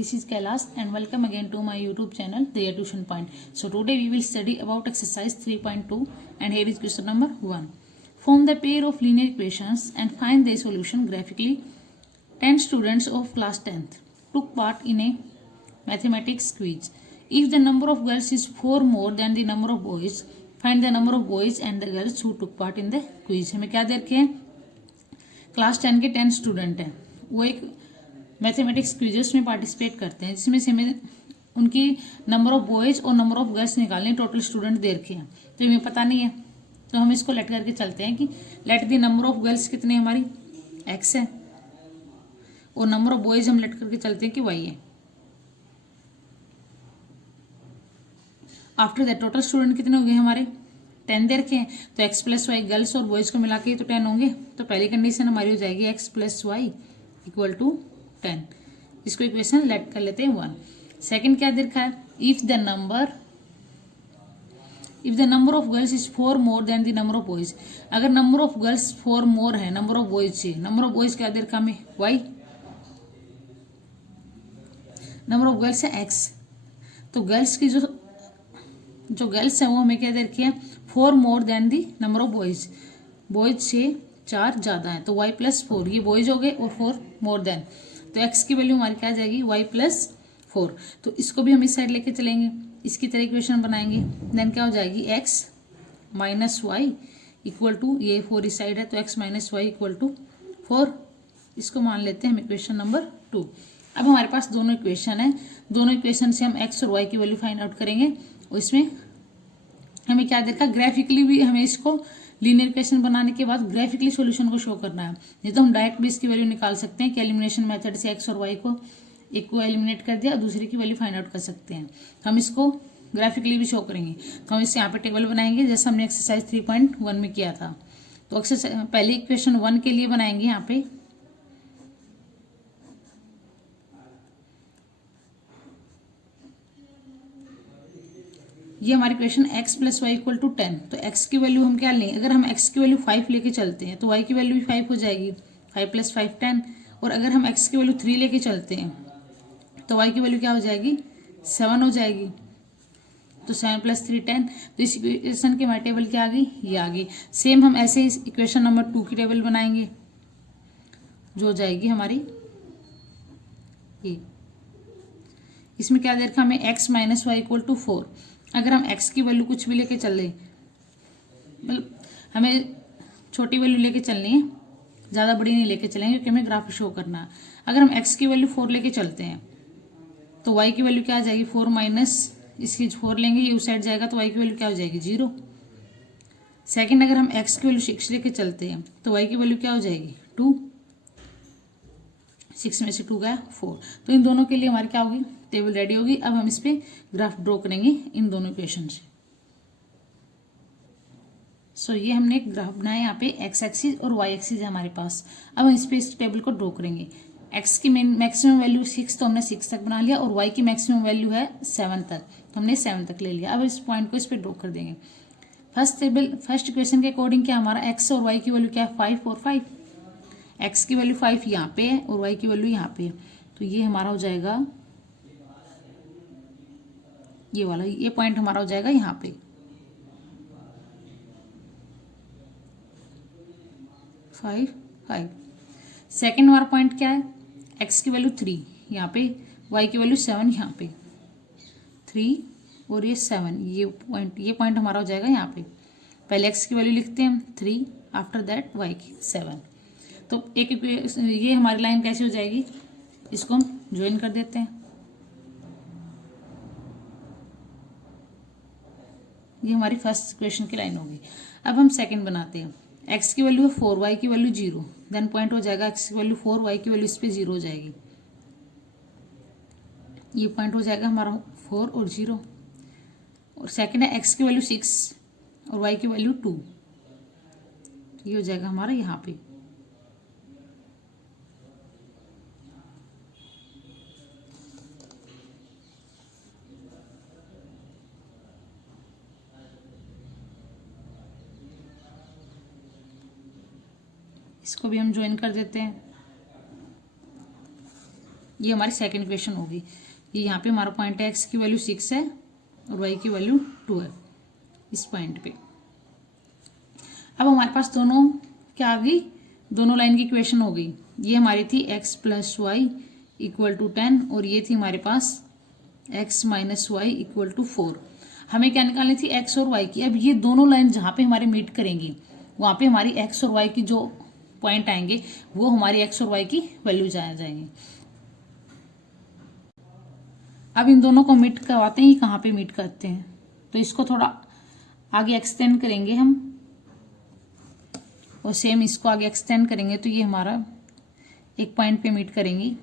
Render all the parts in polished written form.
This is Kailash and welcome again to my YouTube channel, The Tuition Point. So today we will study about exercise 3.2 and here is question number 1. Form the pair of linear equations and find their solution graphically. 10 students of class 10th took part in a mathematics quiz. If the number of girls is 4 more than the number of boys, find the number of boys and the girls who took part in the quiz. हमें क्या दे रखे हैं? Class 10 के 10 student हैं, वो एक mathematics quiz में participate करते हैं जिसमें से हमें उनकी नंबर ऑफ बॉयज और नंबर ऑफ गर्ल्स निकालने, टोटल स्टूडेंट दे रखे हैं तो हमें पता नहीं है, तो हम इसको लेट करके चलते हैं कि let the number of girls कितने हमारी x है और नंबर ऑफ बॉयज हम लेट करके चलते हैं कि y है। आफ्टर दैट टोटल स्टूडेंट कितने हो गए हमारे 10 दे रखे हैं, तो x प्लस वाई गर्ल्स और बॉयज को मिला के तो 10 होंगे। तो पहली कंडीशन हमारी हो जाएगी x plus y equal to 10। इसको इक्वेशन लेट कर लेते हैं 1। सेकंड क्या दे रखा है? If the number of girls is 4 more than the number of boys, अगर नंबर ऑफ गर्ल्स 4 मोर है नंबर ऑफ बॉयज से, नंबर ऑफ बॉयज क्या दे रखा हमें y, नंबर ऑफ गर्ल्स है x, तो गर्ल्स की जो गर्ल्स है वो हमें क्या दे रखी है 4 more than the number of boys, boys से 4 ज्यादा है तो y प्लस 4, ये बॉयज हो गए और 4 मोर देन, तो x की वैल्यू हमारी क्या आ जाएगी y प्लस 4। तो इसको भी हम इस साइड लेके चलेंगे, इसकी तरह इक्वेशन बनाएंगे, देन क्या हो जाएगी x minus y equal to, ये 4 इस साइड है तो x minus y equal to 4। इसको मान लेते हैं हम इक्वेशन नंबर 2। अब हमारे पास दोनों इक्वेशन है, दोनों इक्वेशन से हम x और y की वैल्यू फाइंड आउट करेंगे और इसमें हमें क्या देखा, ग्राफिकली भी हमें इसको लीनियर इक्वेशन बनाने के बाद ग्राफिकली सॉल्यूशन को शो करना है, नहीं तो हम डायरेक्ट भी इसकी वैल्यू निकाल सकते हैं कि एलिमिनेशन मेथड से x और y को एक को एलिमिनेट कर दिया और दूसरे की वैल्यू फाइंड आउट कर सकते हैं। हम इसको ग्राफिकली भी शो करेंगे, तो हम इससे यहाँ पे टेबल बनाएंगे जैसा हमने एक्सरसाइज 3.1 में किया था। तो एक्सरसाइज पहले इक्वेशन 1 के लिए बनाएंगे यहाँ पे, ये हमारी equation x plus y equal to 10। तो x की वैल्यू हम क्या लें, अगर हम x की वैल्यू 5 लेके चलते हैं तो y की वैल्यू भी 5 हो जाएगी, 5 प्लस 5 10, और अगर हम x की वैल्यू 3 लेके चलते हैं तो y की वैल्यू क्या हो जाएगी 7 हो जाएगी, तो 7 प्लस 3 10। तो इस इक्वेशन की हमारी टेबल क्या आ गई, ये आ गई। सेम हम ऐसे ही इक्वेशन नंबर 2 की टेबल बनाएंगे जो हो जाएगी हमारी ये, इसमें क्या दे रखा हमें x minus y equal to 4। अगर हम x की वैल्यू कुछ भी लेके चल रहे, मतलब हमें छोटी वैल्यू लेके चलनी है, ज़्यादा बड़ी नहीं लेके चलेंगे क्योंकि हमें ग्राफ शो करना है। अगर हम x की वैल्यू 4 लेके चलते हैं तो y की वैल्यू क्या आ जाएगी 4 माइनस इसकी 4 लेंगे, ये उस साइड जाएगा तो y की वैल्यू क्या हो जाएगी 0। सेकंड, अगर हम x की वैल्यू 6 लेके चलते हैं तो y की वैल्यू क्या हो जाएगी 2, 6 में से 2 गया 4। तो इन दोनों के लिए हमारी क्या होगी, टेबल रेडी होगी। अब हम इस पे ग्राफ ड्रॉ करेंगे इन दोनों इक्वेशन से। सो ये हमने एक ग्राफ बनाया, यहाँ पे एक्स एक्सिस और वाई एक्सिस है हमारे पास। अब हम इस पे इस टेबल को ड्रॉ करेंगे। एक्स की मैक्सिमम वैल्यू 6 तो हमने 6 तक बना लिया, और वाई की मैक्सिमम वैल्यू है 7 तक, तो हमने 7 तक ले लिया। अब इस पॉइंट को इस पे ड्रॉ कर देंगे। फर्स्ट इक्वेशन के अकॉर्डिंग क्या हमारा एक्स और वाई की वैल्यू क्या है 5 और 5, एक्स की वैल्यू 5 यहाँ पे है और वाई की वैल्यू यहाँ पे है, तो ये हमारा हो जाएगा ये वाला, ये पॉइंट हमारा हो जाएगा यहाँ पे 5 5। सेकेंड हमारा पॉइंट क्या है, x की वैल्यू 3 यहाँ पे, y की वैल्यू 7 यहाँ पे, 3 और ये 7, ये पॉइंट हमारा हो जाएगा यहाँ पे। पहले x की वैल्यू लिखते हैं हम 3, आफ्टर दैट y की 7। तो एक ये हमारी लाइन कैसे हो जाएगी, इसको हम ज्वाइन कर देते हैं। ये हमारी फर्स्ट इक्वेशन की लाइन होगी। अब हम सेकंड बनाते हैं, x की वैल्यू है 4, y की वैल्यू 0, देन पॉइंट हो जाएगा x की वैल्यू 4, y की वैल्यू इस पे 0 हो जाएगी, ये पॉइंट हो जाएगा हमारा 4 और 0। और सेकंड है x की वैल्यू 6 और y की वैल्यू 2, ये हो जाएगा हमारा यहाँ पे। इसको भी हम ज्वाइन कर देते हैं। ये हमारी सेकंड इक्वेशन होगी। ये यहाँ पे हमारा पॉइंट है, एक्स की वैल्यू 6 है और वाई की वैल्यू 2 है इस पॉइंट पे। अब हमारे पास दोनों क्या आ गई, दोनों लाइन की इक्वेशन हो गई। ये हमारी थी x plus y equal to 10 और ये थी हमारे पास x minus y equal to 4। हमें क्या निकालनी थी, x और y की। अब ये दोनों लाइन जहाँ पे हमारे मीट करेंगी वहाँ पे हमारी x और y की जो पॉइंट आएंगे वो हमारी x और y की वैल्यू जाएंगे। अब इन दोनों को मीट करवाते हैं, कहाँ पे मीट करते हैं, तो इसको थोड़ा आगे एक्सटेंड करेंगे हम और सेम इसको आगे एक्सटेंड करेंगे तो ये हमारा एक पॉइंट पे मीट करेंगी,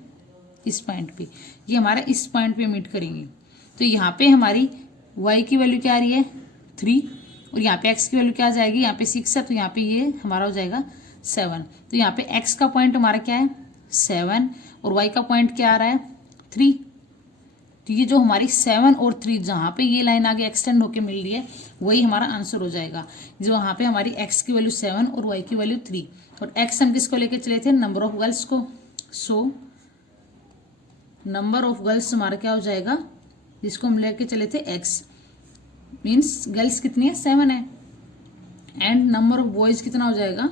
इस पॉइंट पे, ये हमारा इस पॉइंट पे मीट करेंगे। तो यहाँ पे हमारी y की वैल्यू क्या आ रही है 3 और यहाँ पे x की वैल्यू क्या आ जाएगी, यहाँ पे 6 है तो यहाँ पे ये हमारा हो जाएगा 7। तो यहाँ पे x का पॉइंट हमारा क्या है 7 और y का पॉइंट क्या आ रहा है 3। तो ये जो हमारी 7 और 3 जहाँ पे ये लाइन आगे एक्सटेंड होके मिल रही है वही हमारा आंसर हो जाएगा। जो यहाँ पे हमारी x की वैल्यू 7 और y की वैल्यू 3 और x हम किसको लेके चले थे, नंबर ऑफ गर्ल्स को। सो नंबर ऑफ गर्ल्स हमारा क्या हो जाएगा, जिसको हम लेके चले थे x, मीन्स गर्ल्स कितनी है 7 है, एंड नंबर ऑफ बॉयज कितना हो जाएगा,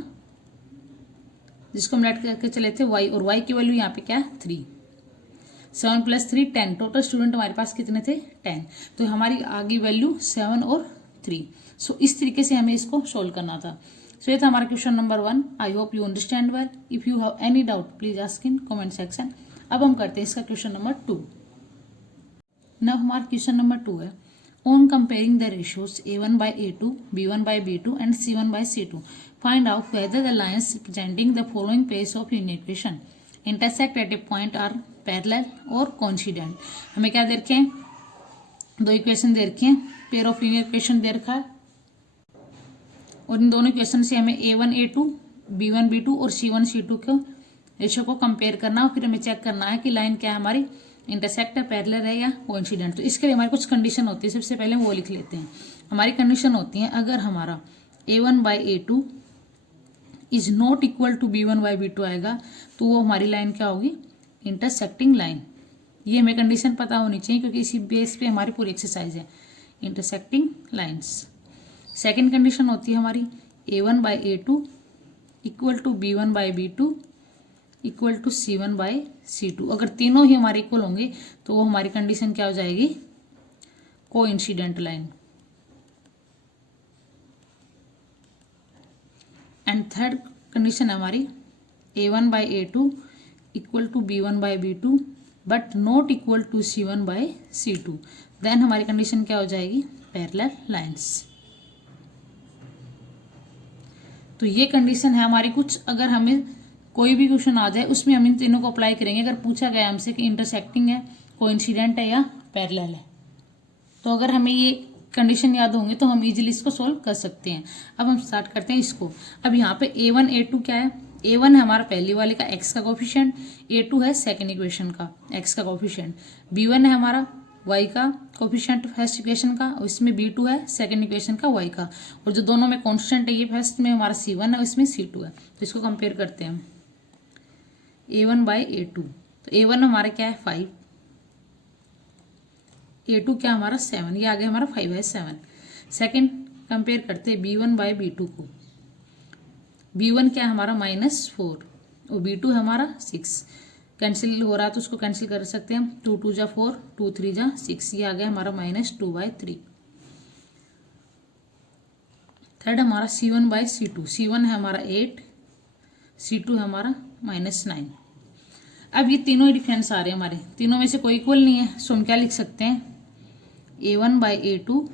जिसको हम लेके चले थे y, और y की वैल्यू यहाँ पे क्या है 3। 7 प्लस 3 10, टोटल स्टूडेंट हमारे पास कितने थे 10। तो हमारी आगे वैल्यू 7 और 3। सो इस तरीके से हमें इसको सोल्व करना था। सो ये था हमारा question number 1। I hope you understand well. If you have any doubt please ask in comment section. अब हम करते हैं इसका क्वेश्चन नंबर 2। नाउ हमारा क्वेश्चन नंबर 2 है, on comparing the ratios a1 by a2, b1 by b2 and c1 by c2, find out whether the lines representing the following pairs of linear equation intersect at a point are parallel or coincident। हमें क्या दे रखे हैं, दो equation दे रखे हैं, pair of linear equation दे रखा है और इन दोनों इक्वेशन से हमें a1 a2, b1 b2 और c1 c2 को रेशियो को कंपेयर करना और फिर हमें चेक करना है कि लाइन क्या है हमारी, इंटरसेक्ट है, पैरेलल है या कोइंसिडेंट। तो इसके लिए हमारी कुछ कंडीशन होती है, सबसे पहले वो लिख लेते हैं। हमारी कंडीशन होती है, अगर हमारा a1 by a2 is not equal to b1 by b2 आएगा तो वो हमारी लाइन क्या होगी, इंटरसेक्टिंग लाइन। ये हमें कंडीशन पता होनी चाहिए क्योंकि इसी बेस पे हमारी पूरी एक्सरसाइज है, इंटरसेक्टिंग लाइन्स। सेकेंड कंडीशन होती है हमारी a1 by a2 equal to b1 by b2 equal to c1 by c2। अगर तीनों ही हमारे इक्वल होंगे तो वो हमारी कंडीशन क्या हो जाएगी, coincident line. And third condition है हमारी a1 by a2 equal to b1 by b2 but not equal to c1 by c2। Then हमारी कंडीशन क्या हो जाएगी, पैरेलल लाइंस। तो ये कंडीशन है हमारी कुछ। अगर हमें कोई भी क्वेश्चन आ जाए उसमें हम इन तीनों को अप्लाई करेंगे। अगर पूछा गया हमसे कि इंटरसेक्टिंग है, कोइंसिडेंट है या पैरेलल है, तो अगर हमें ये कंडीशन याद होंगे तो हम इजीली इसको सोल्व कर सकते हैं। अब हम स्टार्ट करते हैं इसको। अब यहाँ पे a1 a2 क्या है, a1 है हमारा पहली वाले का x का कोफिशिएंट, a2 है सेकेंड इक्वेशन का x का कोफिशिएंट, b1 है हमारा y का कोफिशिएंट फर्स्ट इक्वेशन का, और इसमें b2 है सेकेंड इक्वेशन का y का, और जो दोनों में कांस्टेंट है ये फर्स्ट में हमारा c1 है, इसमें c2 है। तो इसको कंपेयर करते हैं हम a1 by a2। तो a1 हमारा क्या है 5, a2 क्या हमारा 7, ये आ गया हमारा 5 है 7। सेकेंड कंपेयर करते हैं b1 by b2 को। b1 क्या है हमारा -4 और b2 है हमारा 6। कैंसिल हो रहा है तो उसको कैंसिल कर सकते हैं हम, 2 2 जा 4, 2 3 जा 6, ये आ गया हमारा -2/3। थर्ड हमारा c1 by c2, c1 है हमारा 8, c2 है हमारा -9। अब ये तीनों ही डिफरेंस आ रहे हैं हमारे, तीनों में से कोई इक्वल नहीं है, सो हम क्या लिख सकते हैं, a1 by a2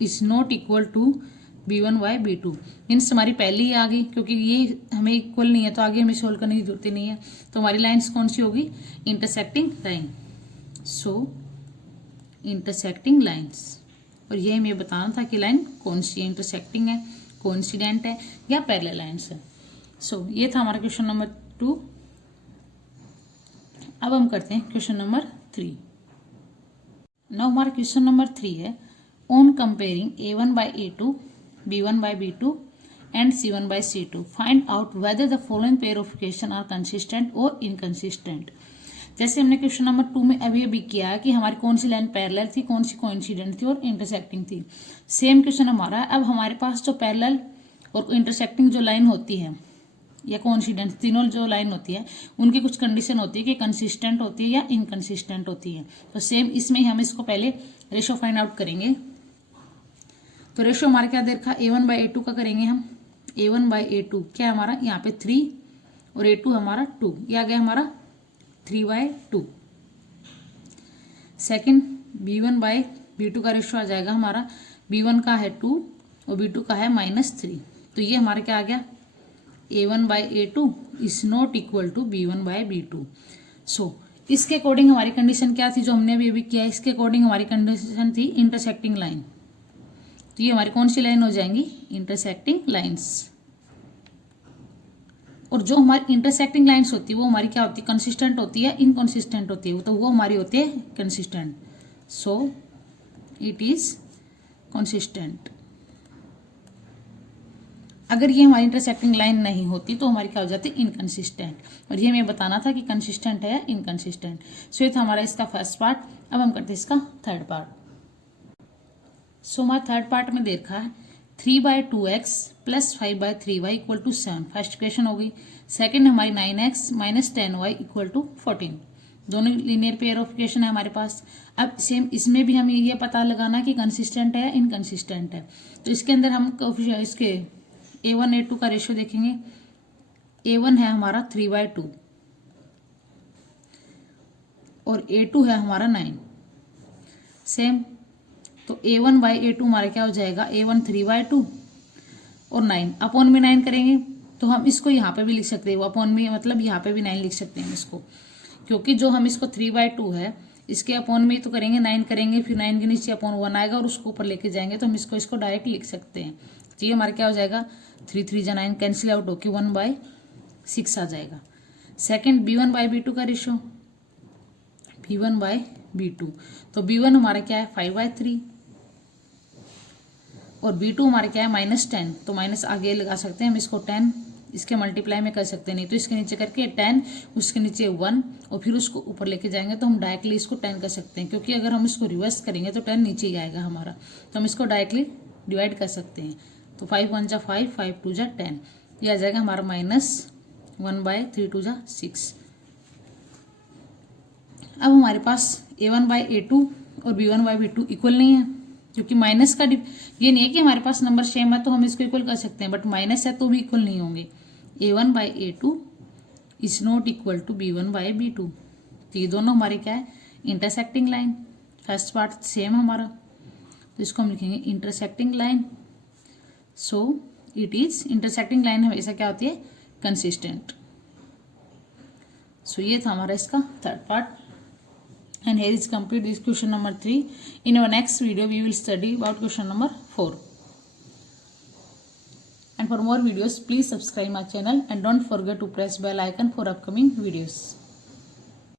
is not equal to b1 by b2। Means हमारी पहली ही आ गई, क्योंकि ये हमें इक्वल नहीं है तो आगे हमें सोल्व करने की जरूरत नहीं है। तो हमारी लाइन्स कौन सी होगी, इंटरसेक्टिंग लाइन। सो इंटरसेक्टिंग लाइन्स, और ये हमें बताना था कि लाइन कौन सी है, इंटरसेक्टिंग है, कोइंसिडेंट है या पैरेलल लाइन्स है। सो ये था हमारा क्वेश्चन नंबर 2। अब हम करते हैं क्वेश्चन नंबर 3। नाउ हमारा क्वेश्चन नंबर 3 है, on comparing a1 by a2, b1 by b2 and c1 by c2, find out whether the following pair of equation are consistent or inconsistent। जैसे हमने question number 2 में अभी अभी किया कि हमारी कौन सी लाइन पैरेलल थी, कौन सी कोइंसिडेंट थी और इंटरसेक्टिंग थी। सेम क्वेश्चन हमारा है। अब हमारे पास जो पैरेलल और इंटरसेक्टिंग जो लाइन होती है या कोइंसिडेंट, तीनों जो लाइन होती है उनकी कुछ कंडीशन होती है कि कंसिस्टेंट होती है या इनकंसिस्टेंट होती है। तो सेम इसमें ही हम इसको पहले रेशो फाइंड आउट करेंगे। तो रेशो हमारा क्या दे रखा, A1/A2 का करेंगे हम। A1/A2 क्या हमारा यहाँ पे 3 और A2 हमारा 2, यह आ गया हमारा 3/2। सेकेंड B1/B2 का रेशो आ जाएगा हमारा, B1 का है 2 और B2 का है -3। तो ये हमारा क्या आ गया, A1/A2 is not equal to B1/B2। So इसके अकॉर्डिंग हमारी कंडीशन क्या थी जो हमने अभी किया, इसके अकॉर्डिंग हमारी कंडीशन थी इंटरसेक्टिंग लाइन। तो ये हमारी कौन सी लाइन हो जाएंगी, इंटरसेक्टिंग लाइंस। और जो हमारी इंटरसेक्टिंग लाइंस होती है वो हमारी क्या होती है, कंसिस्टेंट होती है, इनकंसिस्टेंट होती है। तो वो हमारी होती है consistent. So it is consistent. अगर ये हमारी इंटरसेक्टिंग लाइन नहीं होती तो हमारी क्या हो जाती, इनकंसिस्टेंट। और ये हमें बताना था कि कंसिस्टेंट है या इनकंसिस्टेंट। सो ये था हमारा इसका फर्स्ट पार्ट। अब हम करते हैं इसका थर्ड पार्ट। सो हमारा थर्ड पार्ट में देखा है 3/2x + 5/3y = 7। फर्स्ट क्वेश्चन हो गई। सेकेंड हमारी 9x - 10y = 14। दोनों लीनियर पेयर ऑफ इक्वेशन है हमारे पास। अब सेम इसमें भी हमें ये पता लगाना कि कंसिस्टेंट है या इनकंसिस्टेंट है। तो इसके अंदर हम इसके A1/A2 का रेशियो देखेंगे। A1 है हमारा 3/2 और A2 है हमारा 9। सेम तो A1/A2 हमारा क्या हो जाएगा, A1 3/2 और 9 अपॉन में 9 करेंगे तो हम इसको यहाँ पे भी लिख सकते हैं। अपॉन में मतलब यहाँ पे भी 9 लिख सकते हैं इसको, क्योंकि जो हम इसको 3/2 है इसके अपॉन में तो करेंगे 9 करेंगे, फिर 9 के नीचे अपॉन 1 आएगा और उसको ऊपर लेके जाएंगे तो हम इसको डायरेक्ट लिख सकते हैं। तो ये हमारा क्या हो जाएगा, 3 3 जा 9 कैंसिल आउट होकर 1/6 आ जाएगा। सेकेंड B1/B2 का रेशो, B1/B2 तो B1 हमारा क्या है 5/3 और B2 हमारा क्या है -10। तो माइनस आगे लगा सकते हैं हम इसको, 10 इसके मल्टीप्लाई में कर सकते हैं, नहीं तो इसके नीचे करके 10 उसके नीचे 1 और फिर उसको ऊपर लेके जाएंगे तो हम डायरेक्टली इसको 10 कर सकते हैं, क्योंकि अगर हम इसको रिवर्स करेंगे तो 10 नीचे ही आएगा हमारा। तो हम इसको डायरेक्टली डिवाइड कर सकते हैं। तो 5 1 जा 5, 5 2 जा 10, ये आ जाएगा हमारा -1/3 2 जा 6। अब हमारे पास A1/A2 और B1/B2 इक्वल नहीं है, क्योंकि माइनस का ये नहीं है कि हमारे पास नंबर सेम है तो हम इसको इक्वल कर सकते हैं, बट माइनस है तो भी इक्वल नहीं होंगे। A1/A2 is not equal to B1/B2। तो ये दोनों हमारे क्या है, intersecting line. First part same हमारा, तो इसको हम लिखेंगे intersecting line. So it is intersecting line हमेशा क्या होती है, कंसिस्टेंट। सो ये था हमारा इसका third part. And here is complete this question number 3. In our next video, we will study about question number 4. And for more videos, please subscribe my channel and don't forget to press bell icon for upcoming videos.